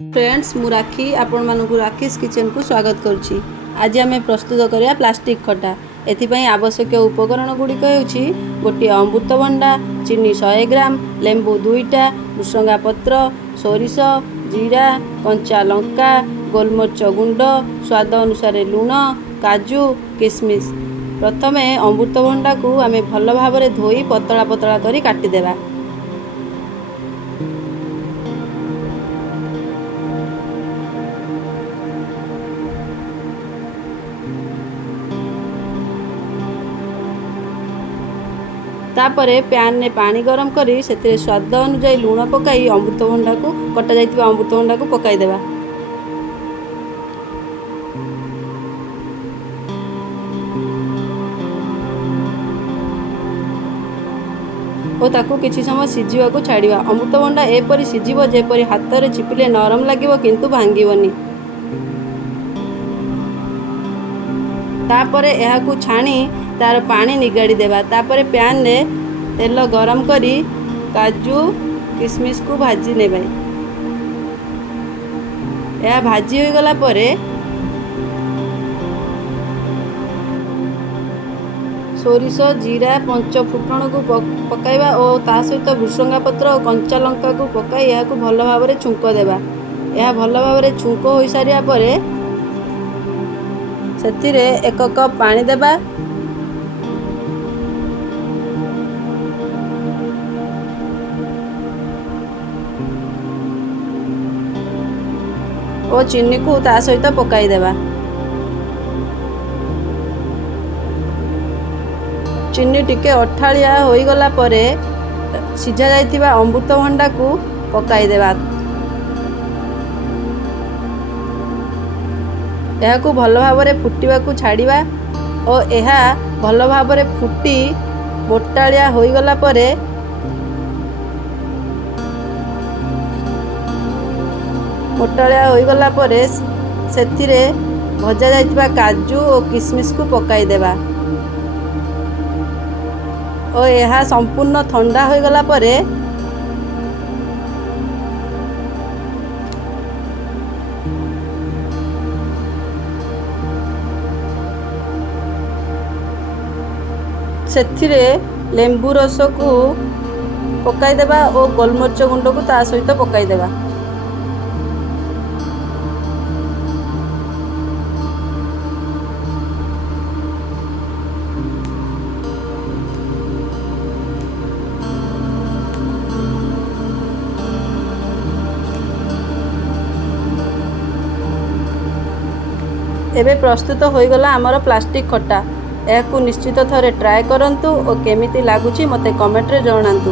Friends मु राखी आपण मानकु राखीस kitchen को स्वागत करुछि। आज आम प्रस्तुत करिया प्लास्टिक खटा। एथिपाई आवश्यक उपकरण गुड़िक हेउछि गोटे अमृतभंडा, चीनी 100 ग्राम, लेंबू 2टा, भुसंगा पत्र, सोरिष, जीरा, कंचा लंका, गोलमरिच गुंड, स्वाद अनुसार लुण, काजू, किशमिश। प्रथमे अमृतभंडा को आम भल भाव धोई पतला पतला करी काटिदेबा। तापरे पैन ने पानी गरम करी से स्वाद अनुजाई लुण पकाई अमृतभंडा को कटा जाइतिबा अमृतभंडा को पकाई देबा। और ताकू किछि समय सिझिबा को छाड़िबा। अमृतभंडा एपरि सिझिबो जेपरि हाथ रे चिपिले नरम लागिबो किंतु भांगिबोनी। तापरे एहा को छाणी तार पानी निगाड़ी देबा। तापरे पैन ने तेल गरम करी काजू किशमिश को भाजी नेबे। यह भाजी हो गला परे सोरिष, जीरा, पंच फुटण को पकाइबा और ता सहित भुसंगा पत्र और कंचा लंका को पकाई यह को भल भाव रे छुंक देबा। यह भल भाव रे छुंक हो सारिया परे सेथिरे 1 कप पानी देबा। और चीनी को ता सहित पकाई देबा। चीनी टिके अठालिया होई गला परे सिझा जाइतिबा अमृतभंडा को पकाई देबा। यह को भल भाव रे फुटिबा को छाड़िबा और यह भल भाव रे फुटी मोटालिया होई गला परे सेथिरे भजा जाइतिबा काजू और किशमिश को पकाई देबा। और यह संपूर्ण ठंडा होई गला परे सेथिरे लेंबू रस को पकाई देबा और गोलमरिच गुंड को ता सहित पकाई देबा। एबे प्रस्तुत हो गला आमर प्लास्टिक खटा। यह निश्चित थरे ट्राए करंतु और केमिति लागुची मते कमेंट रे जणांतु।